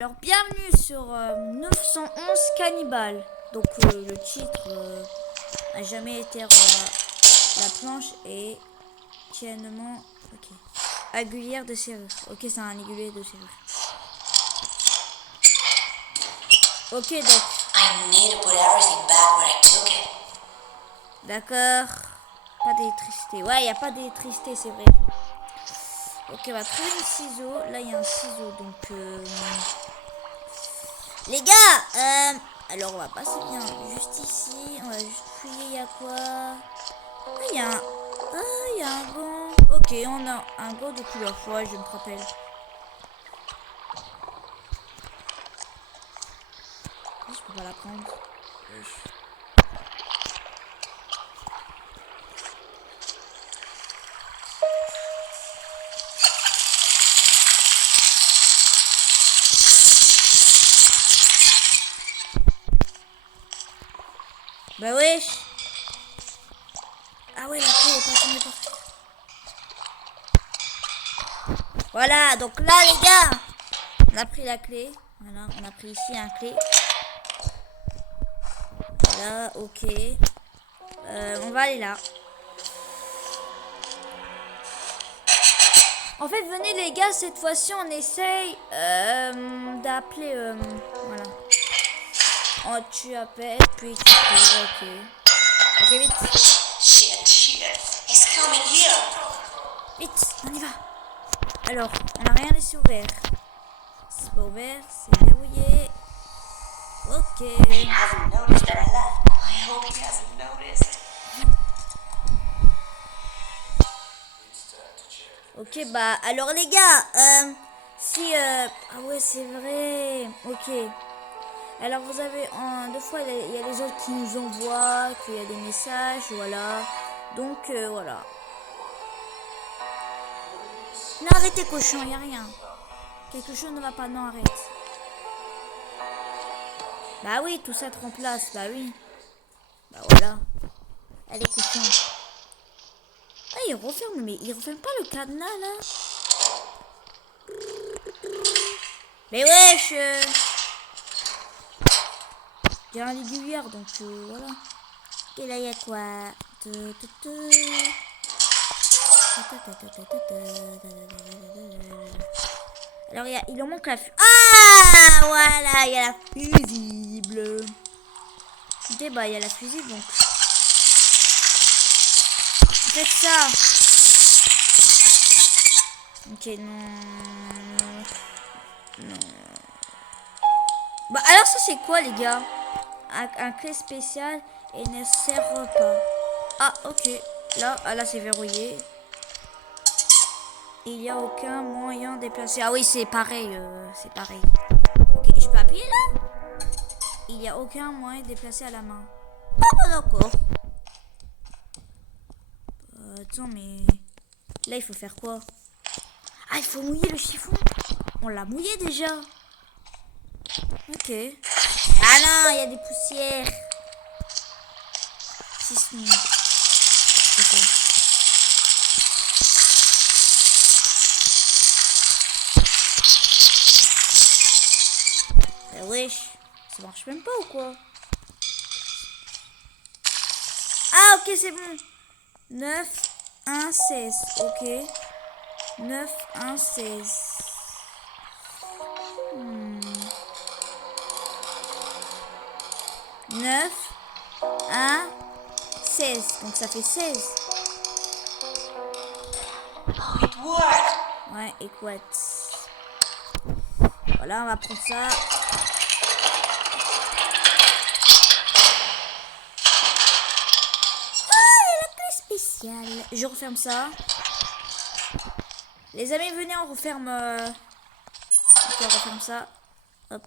Alors bienvenue sur 911 Cannibal. Donc le titre a jamais été la planche est tiennement ok. Aiguillère de serrure. Ok, c'est un aiguillère de serrure. Ok, donc. D'accord. Pas d'électricité. Ouais, il n'y a pas d'électricité, c'est vrai. Ok, on va trouver un ciseau. Là, il y a un ciseau, donc. Les gars, alors on va passer bien juste ici, on va juste fouiller, il y a quoi? Ah, il y a un gant. Ok, on a un gant de couleur foie, je me rappelle. Je peux pas la prendre. Bah wesh. Ah ouais, la clé est pas tombée par terre. Voilà, donc là les gars, on a pris la clé. Voilà, on a pris ici un clé. Voilà, ok. On va aller là. En fait, venez les gars, cette fois-ci on essaye d'appeler... voilà. Oh, tu appelles, puis tu peux, ok. Ok, vite. Shit. He's coming here. Vite, on y va. Alors, on n'a rien laissé ouvert. C'est pas ouvert, c'est verrouillé. Ok. He hasn't noticed that I left. I hope he hasn't noticed. Ok, bah, alors les gars, si... ah ouais, c'est vrai. Ok. Alors, vous avez... deux fois, il y a les autres qui nous envoient, qu'il y a des messages, voilà. Donc, voilà. Non, arrêtez, cochon, il n'y a rien. Quelque chose ne va pas, non, arrête. Bah oui, tout ça te remplace, bah oui. Bah voilà. Allez, cochon. Ah, il referme, mais il referme pas le cadenas, là. Mais wesh il y a un aiguilleur, donc voilà. Et là, il y a quoi? Alors, il en manque la fusible. Ah, voilà, il y a la fusible. Ok, bah, il y a la fusible, donc. Faites ça. Ok, non. Bah, alors, ça, c'est quoi, les gars? Un clé spécial et ne sert pas. Ah, ok. Là, c'est verrouillé. Il n'y a aucun moyen de déplacer. Ah oui, c'est pareil. C'est pareil. Ok, je peux appuyer là? Il n'y a aucun moyen de déplacer à la main. Ah bah d'accord. Attends, mais... Là, il faut faire quoi? Ah, il faut mouiller le chiffon. On l'a mouillé déjà. Ok. Ah non, il y a des poussières. 6 minutes. Ok. Bah wesh. Ça marche même pas ou quoi? Ah ok, c'est bon. 9, 1, 16. Ok. 9, 1, 16. 9, 1, 16. Donc ça fait 16. Oh, it worked. Ouais, écoute. Voilà, on va prendre ça. Ah, la clé spéciale. Je referme ça. Les amis, venez, on referme. Ok, on referme ça. Hop.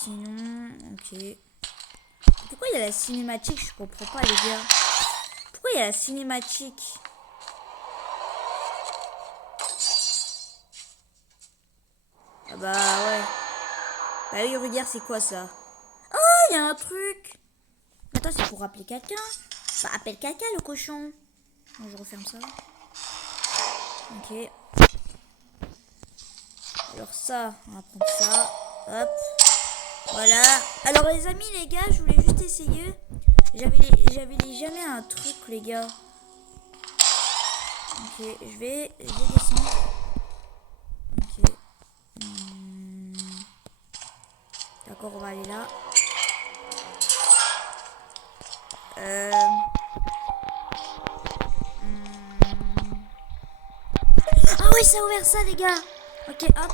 Sinon, ok. Pourquoi il y a la cinématique? Je comprends pas, les gars. Pourquoi il y a la cinématique? Ah bah ouais. Bah oui, regarde, c'est quoi ça? Oh, il y a un truc. Attends, c'est pour appeler quelqu'un. Bah, appelle quelqu'un, le cochon. Bon, je referme ça. Ok. Alors ça, on va prendre ça. Hop. Voilà. Alors les amis, les gars, je voulais juste essayer. J'avais jamais un truc, les gars. Ok, je vais descendre. Ok. D'accord, on va aller là. Ah oui, ça a ouvert ça, les gars. Ok, hop.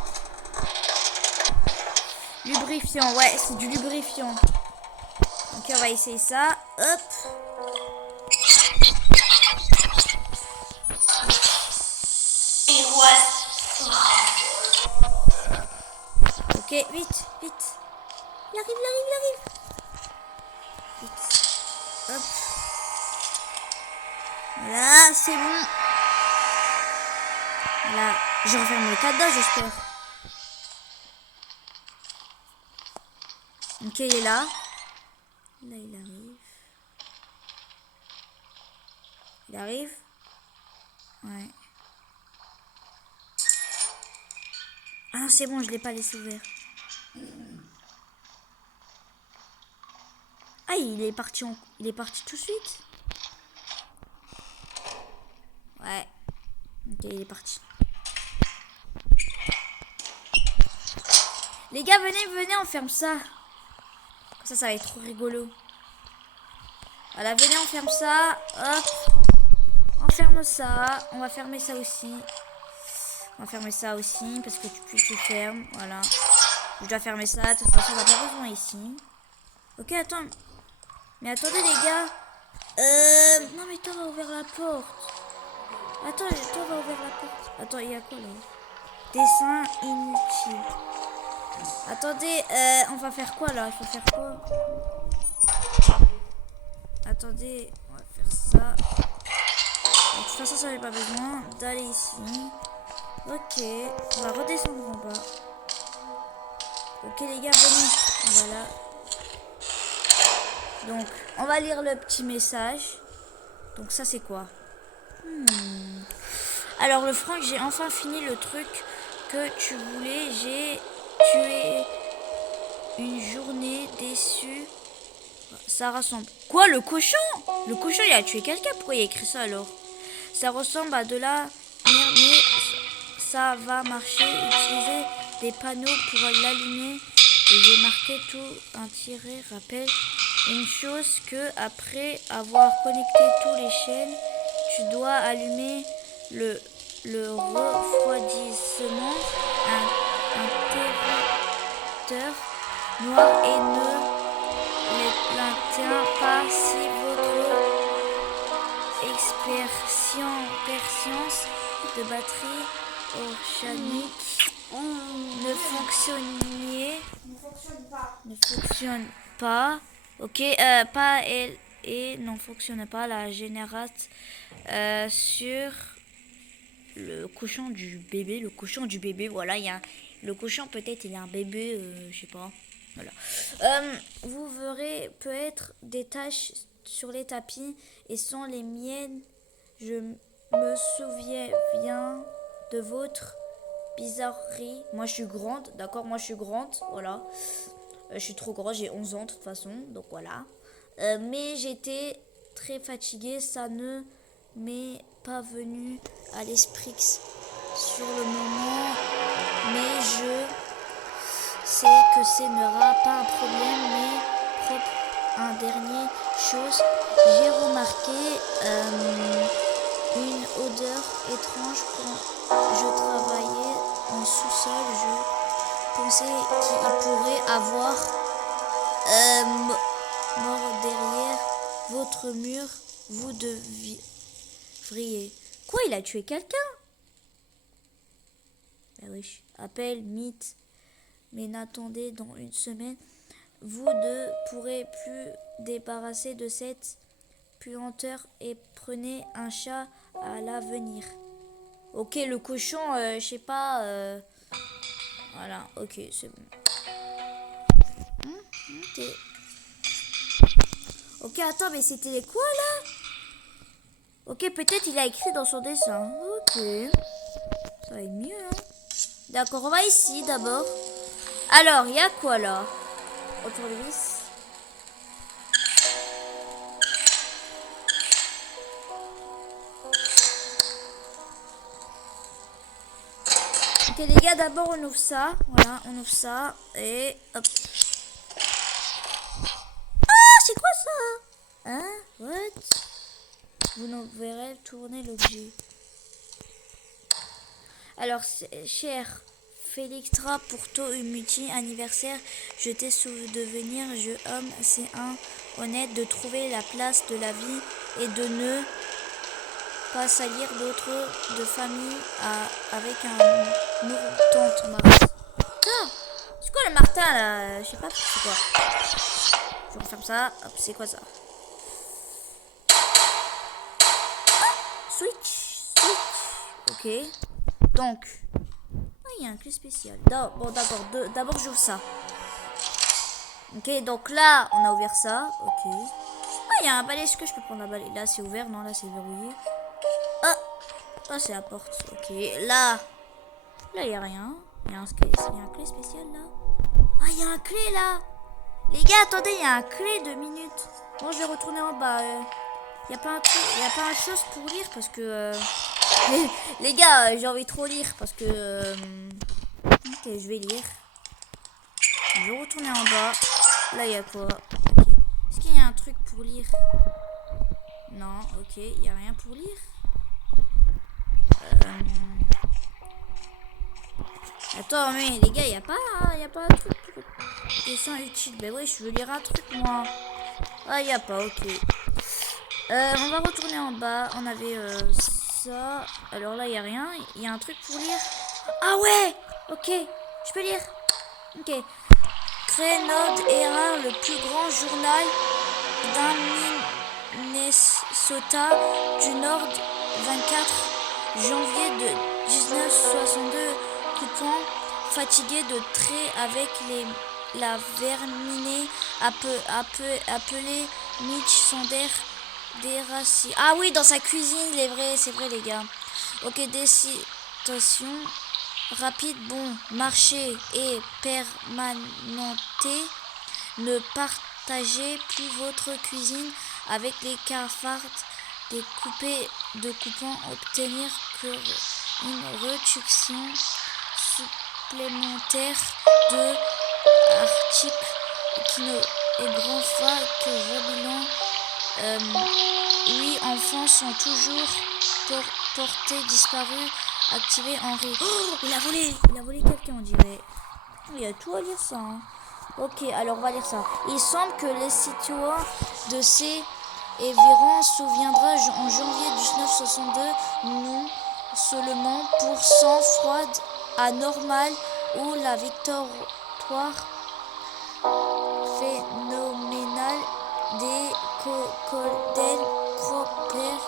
Lubrifiant, ouais, c'est du lubrifiant. Ok, on va essayer ça. Hop. It was Ok, vite, vite. Il arrive. Vite. Hop. Voilà, c'est bon. Voilà, je referme le cadenas, j'espère. Ok, il est là. Là, il arrive. Il arrive. Ouais. Ah, c'est bon, je l'ai pas laissé ouvert. Ah, il est parti tout de suite. Ouais. Ok, il est parti. Les gars, venez, on ferme ça. Comme ça va être trop rigolo. Voilà, venez, on ferme ça. Hop. On ferme ça. On va fermer ça aussi. On va fermer ça aussi parce que tu fermes. Voilà. Je dois fermer ça. De toute façon, on n'a pas besoin ici. Ok, attends. Mais attendez, les gars. Non, mais toi, va ouvrir la porte. Attends, toi, va ouvrir la porte. Attends, il y a quoi là? Dessin inutile. Attendez, on va faire quoi là? Il faut faire quoi? Attendez, on va faire ça. De toute façon, ça n'avait pas besoin d'aller ici. Ok, on va redescendre en bas. Ok, les gars, venez. Voilà. Donc, on va lire le petit message. Donc, ça, c'est quoi? Alors, le Franck, j'ai enfin fini le truc que tu voulais. J'ai tué une journée déçue. Ça ressemble. Quoi, le cochon? Le cochon, il a tué quelqu'un. Pourquoi il a écrit ça alors? Ça ressemble à de la merde, mais ça va marcher. Utilisez des panneaux pour l'allumer. Et j'ai marqué tout un tiret. Rappelle une chose que après avoir connecté tous les chaînes, tu dois allumer le refroidissement, un interrupteur noir et ne l'éteins pas si votre expérience de batterie organique ne fonctionne pas. Ok, pas elle et non fonctionne pas la générate sur le cochon du bébé. Le cochon du bébé, voilà, il y a le cochon, peut-être il y a un bébé, je sais pas. Voilà. Vous verrez peut-être des taches sur les tapis et sont les miennes. Je me souviens bien de votre bizarrerie. Moi je suis grande, d'accord? Moi je suis grande, voilà. Je suis trop grande, j'ai 11 ans de toute façon, donc voilà. Mais j'étais très fatiguée, ça ne m'est pas venu à l'esprit sur le moment, mais je sais que ce n'aura pas un problème, mais propre. Un dernier chose, j'ai remarqué une odeur étrange quand je travaillais en sous-sol. Je pensais qu'il pourrait avoir mort derrière votre mur. Vous devriez. Quoi, il a tué quelqu'un? Ah oui. Appel, mythe. Mais n'attendez, dans une semaine, vous ne pourrez plus débarrasser de cette puanteur et prenez un chat à l'avenir. Ok, le cochon, je sais pas. Voilà, ok, c'est bon. Ok. Ok, attends, mais c'était quoi là? Ok, peut-être il a écrit dans son dessin. Ok. Ça va être mieux, hein. D'accord, on va ici d'abord. Alors, il y a quoi là? Autour de vis. Ok les gars, d'abord on ouvre ça. Voilà, on ouvre ça. Et hop. Ah, c'est quoi ça? Hein? What? Vous nous verrez tourner l'objet. Alors, cher Félixtra, pour toi, multi anniversaire, je t'ai souvenir, je homme, c'est un honnête de trouver la place de la vie et de ne pas salir d'autres de famille avec un tante Marthe. Ah, c'est quoi le Martin là? Je sais pas, c'est quoi. Je referme ça. Hop, c'est quoi ça? Switch. Ok. Donc, il y a un clé spécial. Bon, d'accord. D'abord, j'ouvre ça. Ok, donc là, on a ouvert ça. Ok. Ah, il y a un balai. Est-ce que je peux prendre la balai? Là, c'est ouvert. Non, là, c'est verrouillé. Ah, c'est la porte. Ok, là, il n'y a rien. Il y a un clé spécial là. Ah, il y a un clé là. Les gars, attendez, il y a un clé 2 minutes. Bon, je vais retourner en bas. Il n'y a pas un chose pour lire parce que... les gars, j'ai envie de trop lire parce que... Ok, je vais lire. Je vais retourner en bas. Là, il y a quoi? Okay. Est-ce qu'il y a un truc pour lire? Non, ok, il n'y a rien pour lire. Attends, mais les gars, il n'y a pas un truc pour... Question utile. Ben ouais, je veux lire un truc, moi. Ah, il n'y a pas, ok. On va retourner en bas. On avait ça. Alors là, il n'y a rien. Il y a un truc pour lire. Ah ouais. Ok. Je peux lire. Ok. Crénode era le plus grand journal d'un Minnesota du Nord 24 janvier de 1962. Coupant, fatigué de trait avec la verminée appelée Mitch Sander. Ah oui, dans sa cuisine, c'est vrai les gars. Ok, décitation rapide, bon marché et permanenté. Ne partagez plus votre cuisine avec les cafards de coupons. Obtenir que une réduction supplémentaire de articles qui ne est grand fois que Babylon. 8 enfants sont toujours portés disparus. Activé Henri. Oh, il a volé quelqu'un, on dirait. Il y a tout à lire ça. Hein. Ok, alors on va lire ça. Il semble que les citoyens de ces évirons souviendra en janvier 1962 non seulement pour sang-froid anormal ou la victoire phénoménale des Golden Croppers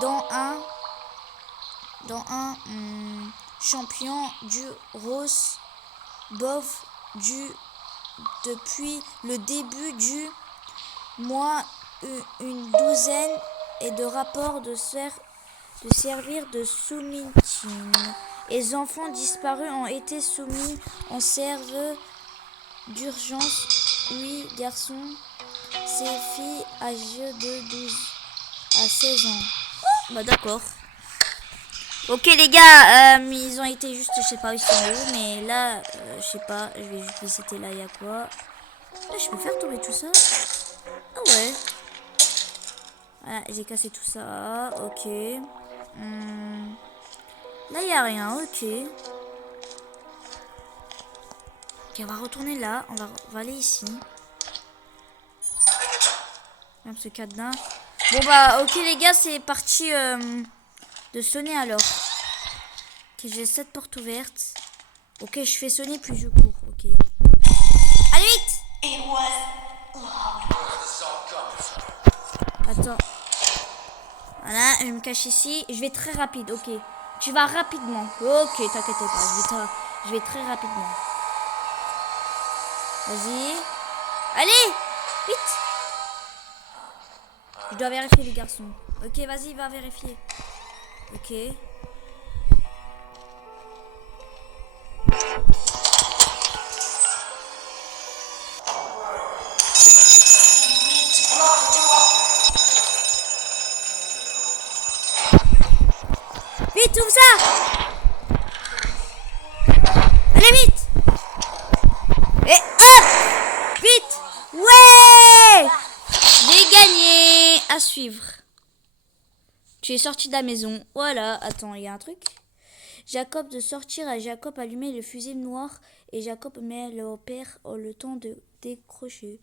dans un champion du Rose Bowl depuis le début du mois, une douzaine et de rapports de servir de soumission. Les enfants disparus ont été soumis en serve d'urgence. 8 garçons, 6 filles âgées de 12 à 16 ans. Bah d'accord. Ok les gars, ils ont été juste, je sais pas où ils sont où, mais là, je sais pas, je vais juste visiter là, il y a quoi. Là, je peux faire tomber tout ça. Ah ouais. Voilà, j'ai cassé tout ça, ok. Là, il n'y a rien, ok. Ok, on va retourner là, on va aller ici. Même ce cadenas. Bon bah, ok les gars, c'est parti de sonner alors. Ok, j'ai cette porte ouverte. Ok, je fais sonner puis je cours, ok. Allez vite. Attends. Voilà, je me cache ici. Je vais très rapide, ok. Tu vas rapidement. Ok, t'inquiète pas. Je vais très rapidement. Vas-y. Allez, vite. Je dois vérifier les garçons. Ok, vas-y, va vérifier. Ok. Vite, ouvre ça. Allez, vite. Et hop. Vite. Ouais. J'ai gagné. À suivre. Tu es sorti de la maison. Voilà. Attends, il y a un truc. Jacob de sortir. À Jacob allumer le fusil noir. Et Jacob met le père le temps de décrocher.